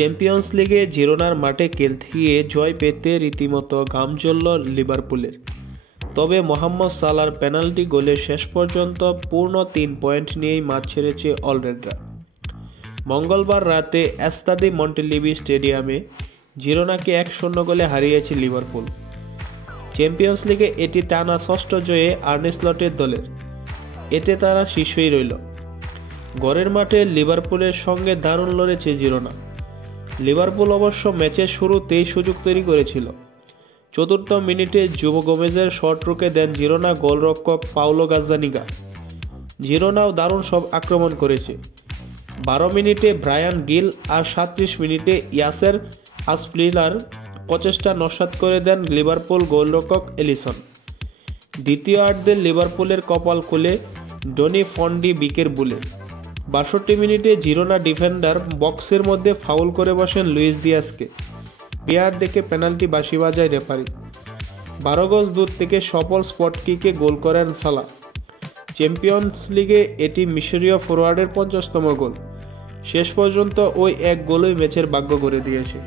Champions লিগে জিরোনার মাঠে খেলতে গিয়ে জয় পেতে রীতিমতো ঘাম জ্বলল লিভারপুলের। তবে মোহাম্মদ সালাহর পেনাল্টি গোলে শেষ পর্যন্ত পূর্ণ 3 পয়েন্ট নিয়েই মাঠ ছেড়েছে অলরেডরা। মঙ্গলবার রাতে এস্তাদি মন্টেলিভি স্টেডিয়ামে জিরোনাকে 1-0 গোলে হারিয়েছে লিভারপুল। চ্যাম্পিয়ন্স লিগে এটি টানা ষষ্ঠ জয়ে আর্নে স্লটের দলের। এতে তারা শীর্ষেই রইল। ঘরের মাঠে লিভারপুলের সঙ্গে দারুণ লড়েছে জিরোনা। লিভারপুল অবশ্য ম্যাচের শুরুতেই সুযোগ তৈরি করেছিল। চতুর্থ মিনিটে জুবো গোমেজের শট রুখে দেন জিরোনা গোলরক্ষক পাউলো গাজ্জানিগা। জিরোনাও দারুণ সব আক্রমণ করেছে। 12 মিনিটে ব্রায়ান গিল আর 37 মিনিটে ইয়াসের আসপ্লিনার প্রচেষ্টা নস্যাৎ করে দেন লিভারপুল গোলরক্ষক এলিসন। দ্বিতীয়ার্ধে লিভারপুলের কপাল খুলে ডনি ফন্ডি বিকের বুলে। 62 মিনিটে জিরোনা ডিফেন্ডার বক্সের মধ্যে ফাউল করে বসেন লুইস দিয়াসকে। বিয়ার দেখে পেনাল্টি বাঁশি বাজায় রেফারি। 12 গজ দূর থেকে সফল স্পট কিকে গোল করেন সালাহ। চ্যাম্পিয়ন্স লিগে এটি মিশরীয় ফরোয়ার্ডের 50তম গোল। শেষ পর্যন্ত ওই এক গোলই ম্যাচের ভাগ্য করে দিয়েছে।